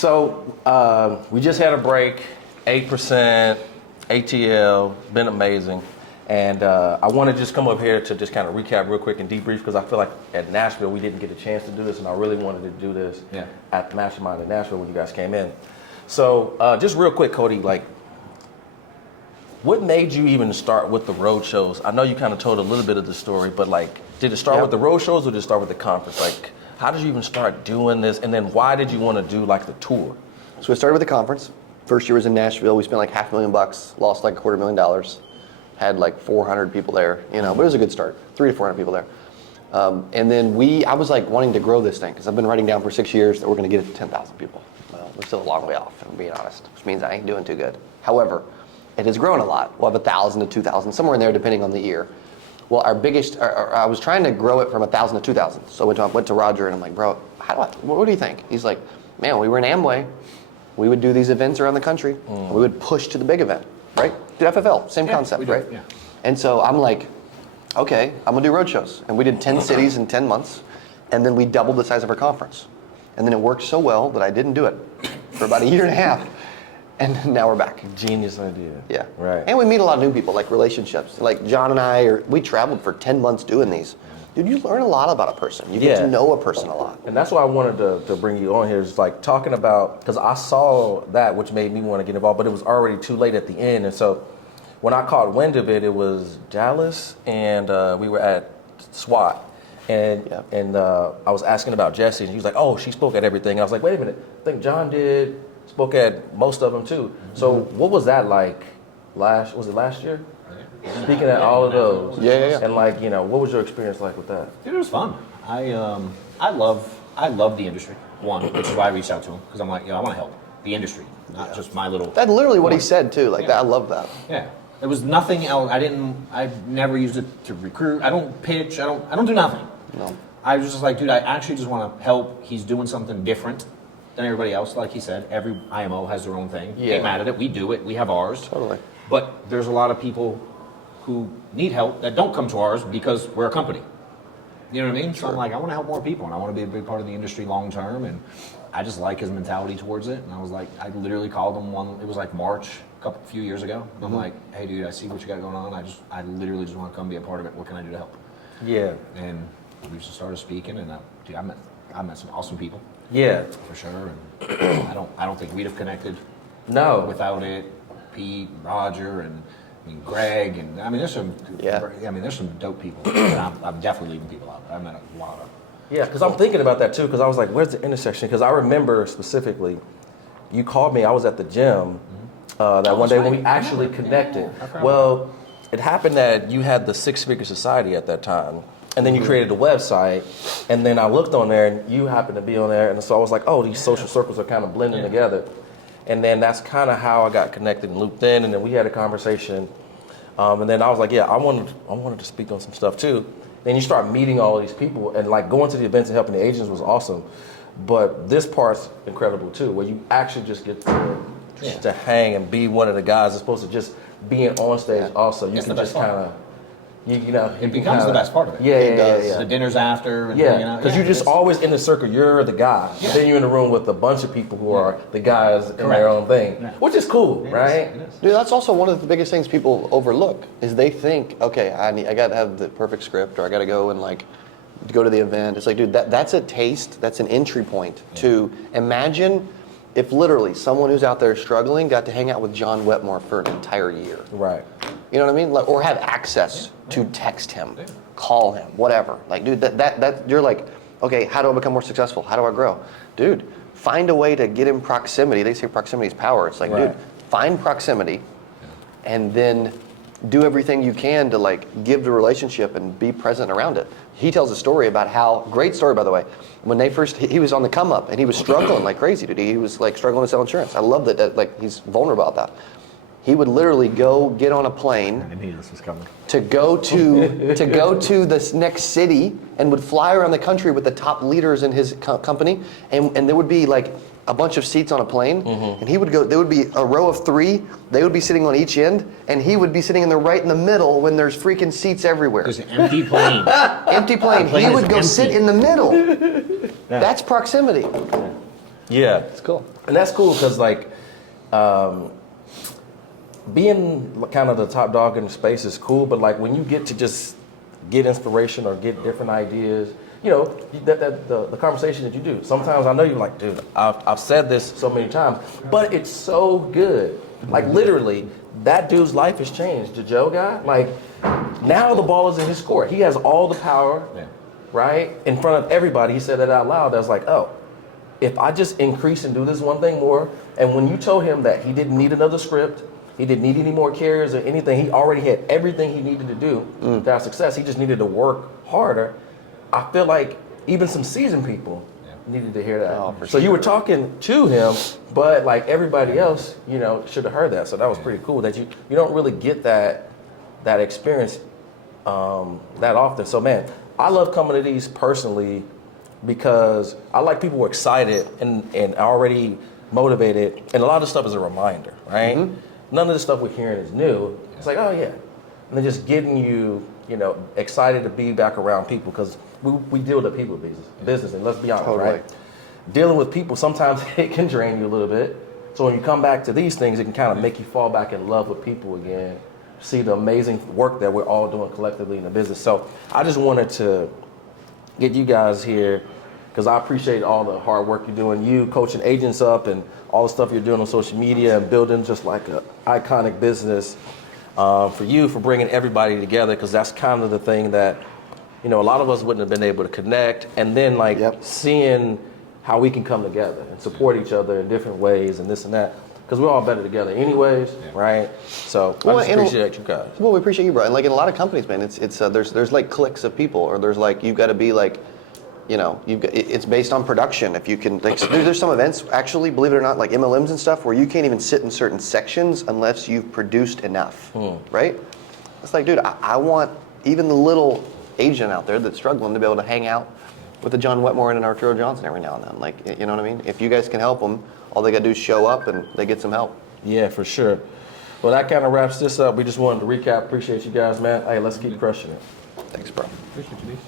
So we just had a break, 8%, ATL, been amazing. And I want to just come up here to just kind of recap real quick and debrief because I feel like at Nashville we didn't get a chance to do this, and I really wanted to do this at the Mastermind in Nashville when you guys came in. So just real quick, Cody, like, what made you even start with the road shows? I know you kind of told a little bit of the story, but like, did it start with the road shows or did it start with the conference? Like, how did you even start doing this? And then why did you want to do like the tour? So we started with the conference. First year was in Nashville. We spent like $500,000, lost like $250,000. Had like 400 people there, you know, but it was a good start. 300 to 400 people there. And then I was like wanting to grow this thing because I've been writing down for 6 years that we're going to get it to 10,000 people. Well, we're still a long way off, if I'm being honest, which means I ain't doing too good. However, it has grown a lot. We'll have 1,000 to 2,000, somewhere in there depending on the year. Well, I was trying to grow it from 1,000 to 2,000. So I went to Roger and I'm like, bro, what do you think? He's like, man, we were in Amway. We would do these events around the country. And we would push to the big event, right? Did FFL, same concept, right? Yeah. And so I'm like, okay, I'm gonna do road shows. And we did 10 cities in 10 months. And then we doubled the size of our conference. And then it worked so well that I didn't do it for about a year and a half. And now we're back. Genius idea. Yeah. Right. And we meet a lot of new people, like relationships. Like John and we traveled for 10 months doing these. Dude, you learn a lot about a person. You get to know a person a lot. And that's why I wanted to bring you on here, is like talking about, because I saw that, which made me want to get involved, but it was already too late at the end. And so when I caught wind of it, it was Dallas, and we were at SWAT. And I was asking about Jesse, and he was like, oh, she spoke at everything. And I was like, wait a minute, I think John spoke at most of them too. So what was that like was it last year? Speaking at all of those. Yeah. And like, you know, what was your experience like with that? Dude, it was fun. I love the industry, one, which is why I reached out to him, because I'm like, I want to help the industry, not just my little... That's literally what he said too, like that, I love that. Yeah. There was nothing else. I never used it to recruit. I don't pitch. I don't do nothing. No. I was just like, dude, I actually just want to help. He's doing something different than everybody else. Like he said, every IMO has their own thing. Yeah. Ain't mad at it. We do it. We have ours. Totally. But there's a lot of people who need help that don't come to ours because we're a company. You know what I mean? Sure. So I'm like, I want to help more people, and I want to be a big part of the industry long term, and I just like his mentality towards it. And I was like, I literally called him it was like March, a few years ago. And I'm like, hey dude, I see what you got going on. I literally just want to come be a part of it. What can I do to help? Yeah. And we just started speaking, and I met some awesome people. Yeah. For sure. And I don't think we'd have connected. No. Without it. Pete, Roger, and Greg, and there's some dope people. And I'm definitely leaving people out. I met a lot of. Yeah, because I'm thinking about that too, because I was like, where's the intersection? Because I remember specifically, you called me, I was at the gym that one day when we actually connected. Well, it happened that you had the Six Figure Society at that time, and then you created a website, and then I looked on there, and you happened to be on there, and so I was like, oh, these social circles are kind of blending together. And then that's kind of how I got connected and looped in, and then we had a conversation. And then I was like, yeah, I wanted to speak on some stuff too. Then you start meeting all of these people, and like going to the events and helping the agents was awesome. But this part's incredible too, where you actually just get to hang and be one of the guys as opposed to just being on stage also. You can just kind of, it becomes the best part of it. Yeah, it does. The dinners after. And because you're just always in the circle. You're the guy. Yeah. Then you're in the room with a bunch of people who are the guys in their own thing, which is cool, right? It is. Dude, that's also one of the biggest things people overlook is they think, okay, I got to have the perfect script, or I got to go and like go to the event. It's like, dude, that's a taste. That's an entry point to imagine if literally someone who's out there struggling got to hang out with John Wetmore for an entire year. Right. You know what I mean? Like, or have access to text him, call him, whatever. Like, dude, that you're like, okay, how do I become more successful? How do I grow? Dude, find a way to get in proximity. They say proximity is power. It's like, dude, find proximity and then do everything you can to like give the relationship and be present around it. He tells a story about how, great story by the way, when they first, he was on the come up and he was struggling like crazy, dude. He was like struggling to sell insurance. I love that like he's vulnerable about that. He would literally go get on a plane to go to this next city and would fly around the country with the top leaders in his company, and there would be like a bunch of seats on a plane, and he would go. There would be a row of 3. They would be sitting on each end, and he would be sitting right in the middle when there's freaking seats everywhere. There's an empty plane. Empty plane. He would go sit in the middle. That's proximity. Yeah. It's cool. And that's cool because like being kind of the top dog in the space is cool, but like when you get to just get inspiration or get different ideas, you know, the conversation that you do. Sometimes I know you're like, dude, I've said this so many times, but it's so good. Like literally, that dude's life has changed. The Joe guy, like now the ball is in his court. He has all the power, right, in front of everybody. He said that out loud. I was like, oh, if I just increase and do this one thing more, and when you told him that he didn't need another script, he didn't need any more carriers or anything, he already had everything he needed to do to have success. He just needed to work harder. I feel like even some seasoned people needed to hear that. Oh, so you were talking to him, but like everybody else, you know, should have heard that. So that was pretty cool that you don't really get that experience that often. So man, I love coming to these personally because I like people who are excited and already motivated, and a lot of stuff is a reminder, right? Mm-hmm. None of the stuff we're hearing is new. It's like, oh yeah, and then just getting you, you know, excited to be back around people because we deal with the people business, and let's be honest, right? Dealing with people sometimes it can drain you a little bit. So when you come back to these things, it can kind of make you fall back in love with people again. See the amazing work that we're all doing collectively in the business. So I just wanted to get you guys here because I appreciate all the hard work you're doing. You coaching agents up and all the stuff you're doing on social media and building just like an iconic business. For you, for bringing everybody together, because that's kind of the thing that, you know, a lot of us wouldn't have been able to connect, and then like seeing how we can come together and support each other in different ways and this and that, because we're all better together anyways, right? So I just appreciate you guys. Well, we appreciate you, bro. And like in a lot of companies, man, it's there's like cliques of people, or there's like you've got to be like, you know, it's based on production. If you can, like, there's some events, actually, believe it or not, like MLMs and stuff, where you can't even sit in certain sections unless you've produced enough, right? It's like, dude, I want even the little agent out there that's struggling to be able to hang out with a John Wetmore and an Arturo Johnson every now and then. Like, you know what I mean? If you guys can help them, all they got to do is show up and they get some help. Yeah, for sure. Well, that kind of wraps this up. We just wanted to recap. Appreciate you guys, man. Hey, let's keep crushing it. Thanks, bro. Appreciate you, dude.